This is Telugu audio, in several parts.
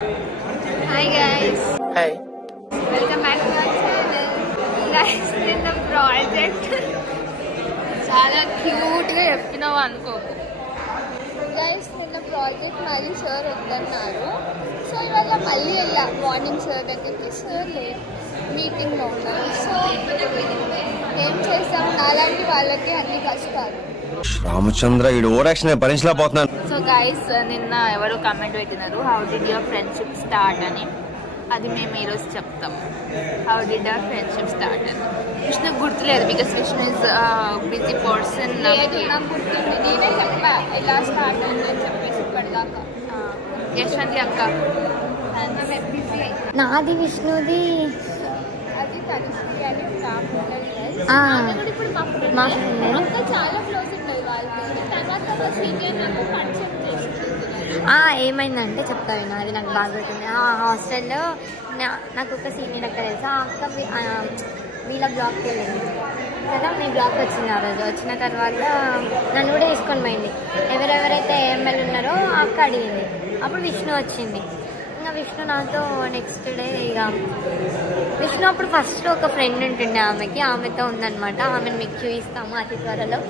Hi guys. Hi. Welcome back to our channel. Guys, నిన్న ప్రాజెక్ట్ చాలా క్యూట్ గా చెప్పినావు అనుకో. గైస్ నిన్న ప్రాజెక్ట్ మళ్ళీ సార్ వద్దన్నారు. సో ఇవాళ మళ్ళీ వెళ్ళా మార్నింగ్ సార్ దగ్గరికి. సార్ లేదు, మీటింగ్లో ఉన్నారు. సో ఏం చేస్తాం, నాలాంటి వాళ్ళకి అన్ని కష్టాలు. రామచంద్ర ఈ ఓవరాక్షన్ భరించలేకపోతున్నాను. సో గైస్ నిన్న ఎవరో కామెంట్ పెట్టినారు, how did your friendship start అని. అది మేము ఈరోజు చెప్తాం. How did our friendship start అని. విష్ణు గుర్తులేదు, because Vishnu is busy person. నాకు గుర్తుంది, నేనే చెప్పా ఎలా స్టార్ట్ అయిందని చెప్పేసి ఇప్పటిదాకా. యశ్వంతి అక్క నాది విష్ణుది అది తనిష్కి అని ఇప్పుడు మా ఫ్రెండ్ అక్క చాలా క్లోజ్ ఉండేది వాళ్ళు. తర్వాత సీనియర్ నాకు పరిచయం చేసింది. ఏమైందంటే చెప్తా విన్నా, అది నాకు బాగా గుర్తుంది. ఆ హాస్టల్లో నాకు ఒక సీనియర్ అక్క తెలుసు. ఆ అక్క వీళ్ళ బ్లాక్కి వెళ్ళింది కదా, మీ బ్లాక్ వచ్చింది. ఆ రోజు వచ్చిన తర్వాత నన్ను కూడా తీసుకొని పోయింది. ఎవరెవరైతే ఏఎంఎల్ ఉన్నారో ఆ అక్క అడిగింది. అప్పుడు విష్ణు వచ్చింది. ఇంకా విష్ణు నాతో నెక్స్ట్ డే ఇక విష్ణు అప్పుడు ఫస్ట్ ఒక ఫ్రెండ్ ఉంటుండే ఆమెకి, ఆమెతో ఉందన్నమాట. ఆమెను మీకు చూపిస్తాము అతి త్వరలో.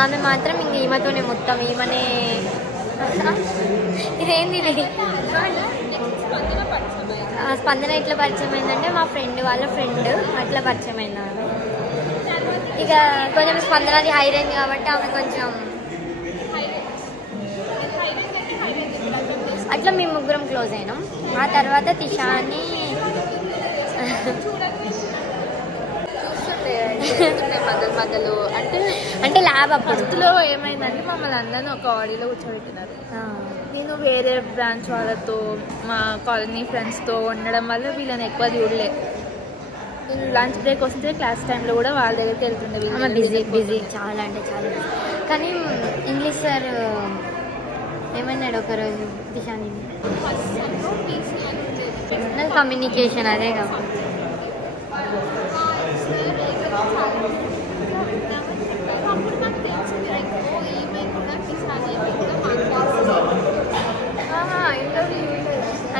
ఆమె మాత్రం ఇంక ఈమెతోనే మొత్తం, ఈమెనే ఇదేంది ఇది. స్పందన ఎట్లా పరిచయం అయిందంటే మా ఫ్రెండ్ వాళ్ళ ఫ్రెండ్ అట్లా పరిచయం అయింది ఆమె. ఇక కొంచెం స్పందనది హై రేంజ్ కాబట్టి ఆమె కొంచెం అట్లా మేము ముగ్గురం క్లోజ్ అయినాం. ఆ తర్వాత తిషాని మధ్యలో అంటే ల్యాబ్ అప్పుడులో ఏమైందంటే మమ్మల్ని అందరినీ ఒక ఆడియోలో కూర్చోబెట్టినారు. నేను వేరే బ్రాంచ్ వాళ్ళతో మా కాలనీ ఫ్రెండ్స్తో ఉండడం వల్ల వీళ్ళని ఎక్కువ చూడలే. నేను లంచ్ బ్రేక్ వస్తే క్లాస్ టైంలో కూడా వాళ్ళ దగ్గరికి వెళ్తుండే. బిజీ చాలా అంటే చాలా. కానీ ఇంగ్లీష్ సార్ ఏమన్నాడు ఒకరోజు దిశాని కమ్యూనికేషన్ అదే కదా.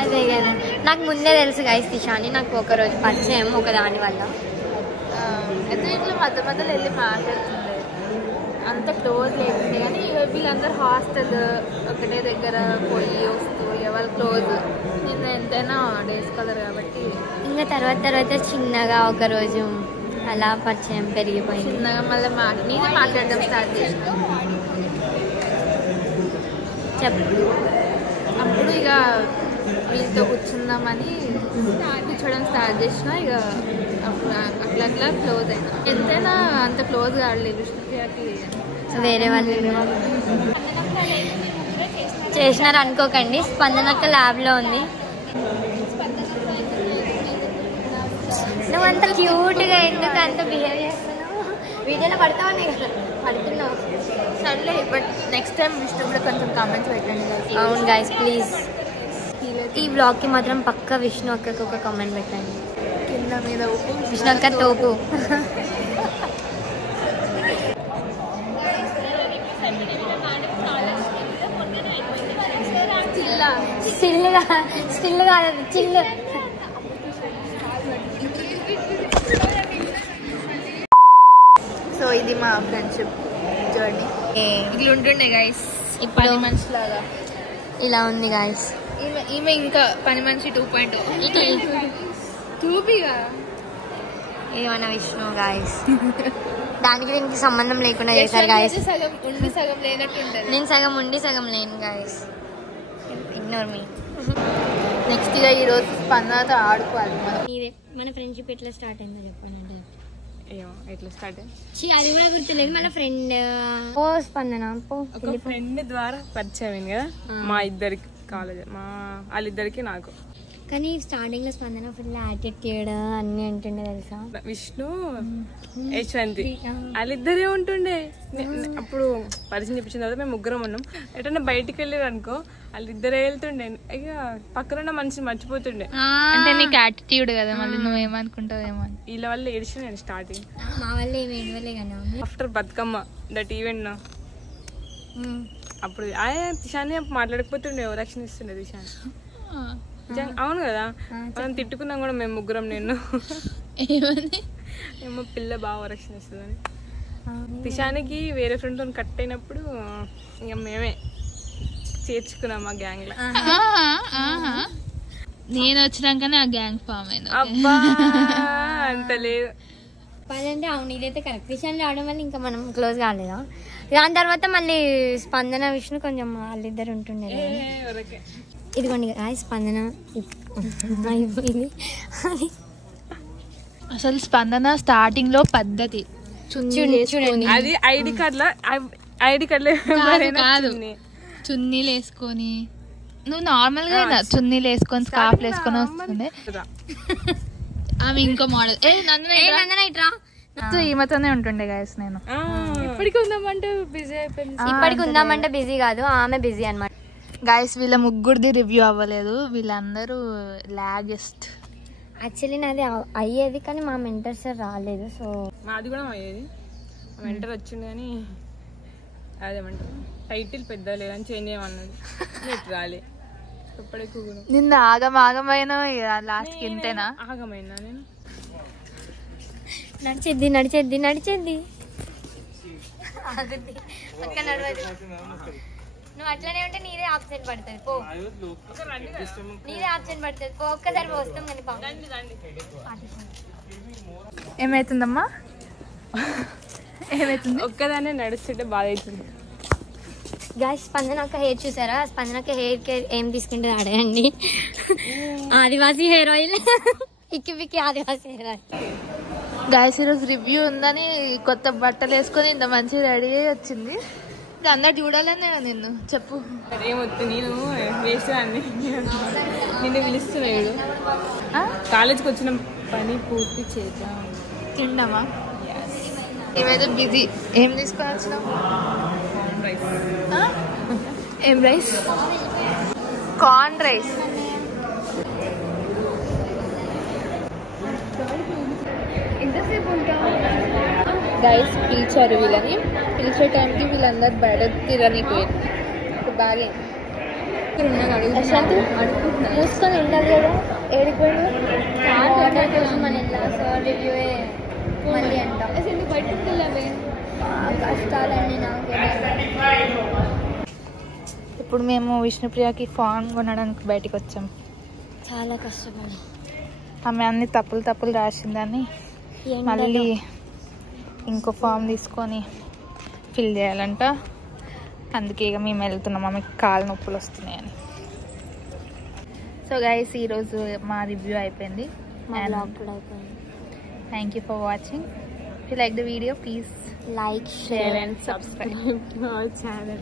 అదే కదా, నాకు ముందే తెలుసు గైస్ తిషాని. నాకు ఒకరోజు పరిచయం ఒక దాని వల్ల. అయితే ఇట్లా మధ్య మధ్యలో వెళ్ళి మాట్లాడుతుండే, అంత క్లోజ్ లేకుండే. కానీ వీళ్ళందరూ హాస్టల్ ఒకటే దగ్గర పోయి వస్తూ ఎవరు క్లోజ్. నేను ఎంతైనా డేస్ కలర్ కాబట్టి ఇంకా తర్వాత చిన్నగా ఒకరోజు అలా పరిచయం పెరిగిపోయింది. చిన్నగా మళ్ళీ నేనే మాట్లాడడం స్టార్ట్ చేసిన. అప్పుడు ఇక వీళ్ళతో కూర్చుందామని కూర్చోవడం స్టార్ట్ చేసిన. ఇక అప్పుడు అట్లా క్లోజ్ అయినా. ఎంతైనా అంత క్లోజ్ కావట్లేదు విష్ణుప్రియకి. వేరే వాళ్ళు చేసినారు అనుకోకండి. స్పందనక్క ల్యాబ్లో ఉంది. నువ్వు అంత క్యూట్గా ఎందుకు అంత బిహేవ్ చేస్తున్నావు? వీడియోలో పడతావు కదా, పడుతున్నావు. సర్లే, బట్ నెక్స్ట్ టైం విష్ణు కూడా కొంచెం కామెంట్స్ పెట్టండి. అవును గైస్ ప్లీజ్, ఈ బ్లాగ్కి మాత్రం పక్కా విష్ణు అక్కకి ఒక కామెంట్ పెట్టండి. కింద మీద విష్ణు అక్క తోపు. స్టిల్ కాదు చిల్లు. సో ఇది మా ఫ్రెండ్షిప్ జర్నీ. ఇట్లా ఉంటుండే గైస్, ఇప్పుడు పని మనిషి లాగా ఇలా ఉంది గైస్. ఈమె ఇంకా పని మనిషి 2.0 చూపిగా ఏమన్నా విష్ణు గాయస్. దానికి దీనికి సంబంధం లేకుండా చేశారు గాయస్. సగం ఉండి సగం లేనట్టు ఉంటుంది. నేను సగం ఉండి సగం లేను గాయస్, ఇగ్నోర్ మీ. నెక్స్ట్ ఇక ఈరోజు స్పందనతో ఆడుకోవాలి. మన ఫ్రెండ్షిప్ ఎట్లా స్టార్ట్ అయిందో చెప్పండి. అంటే ఎట్లా స్టార్ట్ అది కూడా గుర్తులేదు. మన ఫ్రెండ్ స్పందన ఒక ఫ్రెండ్ ద్వారా పరిచయం అయింది కదా మా ఇద్దరికి, కాలేజ్ వాళ్ళిద్దరికి నాకు. కానీ స్టార్టింగ్ లో స్పందన ఫుల్ యాటిట్యూడ్ అన్ని అంటుండే తెలుసా. విష్ణు యశ్వంతి వాళ్ళిద్దరే ఉంటుండే. అప్పుడు పరిచయం చెప్పించిన తర్వాత మేము ముగ్గురం ఉన్నాం. ఎటన్నా బయటికి వెళ్ళారు అనుకో వాళ్ళిద్దరే వెళ్తుండే. ఇక పక్కన మనిషిని మర్చిపోతుండే. అంటే నీకు యాటిట్యూడ్ కదా, మళ్ళీ నువ్వేమనుకుంటావేమో. వీళ్ళ వల్ల ఏడిచిన నేను స్టార్టింగ్. మా వల్ల ఏమి ఏడవలే కదా. ఆఫ్టర్ బతుకమ్మ దట్ ఈవెంట్ అప్పుడు దిశాని మాట్లాడకపోతుండే రక్షణ ఇస్తుండే దిశాని. అవును కదా, మనం తిట్టుకున్నాం కూడా మేము ముగ్గురం. నేను ఏమో పిల్ల బాగా రక్షణ ఇస్తుందని. దిశానికి వేరే ఫ్రెండ్ తో కట్ అయినప్పుడు ఇంకా మేమే చేర్చుకున్నాం ఆ గ్యాంగ్ లో. నేను వచ్చినాకనే ఆ గ్యాంగ్ ఫామ్ అయింది. అబ్బా అంత లేదు అంటే అవును, ఇదైతే కరెక్ట్. విషయాన్ని రావడం వల్ల ఇంకా మనం క్లోజ్ కాలేదా. దాని తర్వాత మళ్ళీ స్పందన విష్ణు కొంచెం వాళ్ళిద్దరు ఉంటుండే. ఇదిగోండి స్పందన అయిపోయింది. అసలు స్పందన స్టార్టింగ్ లో పద్ధతి చూడండి, అది ఐడి కార్డులో కాదు, చున్నీలు వేసుకొని నువ్వు నార్మల్ గా చున్నీలు వేసుకొని స్కార్ఫ్ వేసుకొని వస్తుంది ఆమె. ఇంకో మోడల్ ఈమెతోనే ఉంటుండే గైస్. నేను ఇప్పటికి ఉందామంటే బిజీ అయిపోయింది. ఇప్పటికి ఉందామంటే బిజీ కాదు, ఆమె బిజీ అనమాట. గైస్ వీళ్ళ ముగ్గురిది రివ్యూ అవ్వలేదు, వీళ్ళందరూ లాగెస్ట్. యాక్చువల్లీ నాది అయ్యేది కానీ మా మెంటర్ సార్ రాలేదు. సో మాది కూడా అయ్యేది, మా మెంటర్ వచ్చింది కానీ అదేమంటారు టైటిల్ పెద్ద లేదని చేంజ్ చేయమన్నది. రాలే ఇప్పటికి నిన్న ఆగమైన లాస్ట్ కి ఇంతేనా? ఆగమైనా నేను నడిచేద్ది నడిచేద్ది నడిచేద్ది నువ్వు అట్లనే ఉంటే నీదే ఆబ్సెంట్ పడుతుంది. పో నీదే ఆబ్సెంట్ పడుతుంది. పో ఒక్కసారి వస్తాం కానీ పో. ఏమైతుందమ్మా? ఏమైతుంది? ఒక్కదానే నడుస్తుంటే బాధ అవుతుంది. గాయస్ స్పందనక్క హెయిర్ చూసారా? స్పందనక్క హెయిర్ కేర్ ఏం తీసుకుంటే అడగండి. ఆదివాసీ హెయిర్ ఆయిల్, ఇక్కి ఆదివాసీ హెయిర్ ఆయిల్. గాయస్ ఈరోజు రివ్యూ ఉందని కొత్త బట్టలు వేసుకొని ఇంత మంచిగా రెడీ అయ్యి వచ్చింది. అందరు చూడాలనే నిన్ను చెప్పు. ఏమొద్దు, నేను వేస్ట్ అన్ని నిన్ను పిలుస్తున్నాడు. కాలేజ్కి వచ్చిన పని పూర్తి చేద్దాం. తిండమా? ఈరోజు బిజీ. ఏం తీసుకొని వచ్చినావు? ఏం రైస్? Corn rice. ఎంతసేపు ఉంటా? గైస్ పిలిచారు వీళ్ళని. పిలిచే టైంకి వీళ్ళందరూ బయటకు తిరగనికి బాగా మూసుకొని ఉండదు కదా. ఏడిపోయాడు ఆర్డర్ కోసం మన సార్ రివ్యూ మళ్ళీ అంట. అసలు బయటకు వెళ్ళవే కష్టాలండి నాకు. ఇప్పుడు మేము విష్ణుప్రియకి ఫామ్ కొనడానికి బయటకు వచ్చాం. చాలా కష్టపడి ఆమె అన్ని తప్పులు రాసిందని మళ్ళీ ఇంకో ఫామ్ తీసుకొని ఫిల్ చేయాలంట. అందుకే ఇక మేము వెళ్తున్నాం, ఆమెకి కాలు నొప్పులు వస్తున్నాయని. సో గైస్ ఈరోజు మా రివ్యూ అయిపోయింది. Thank you for watching. If you like the video, please like, share and subscribe to our channel.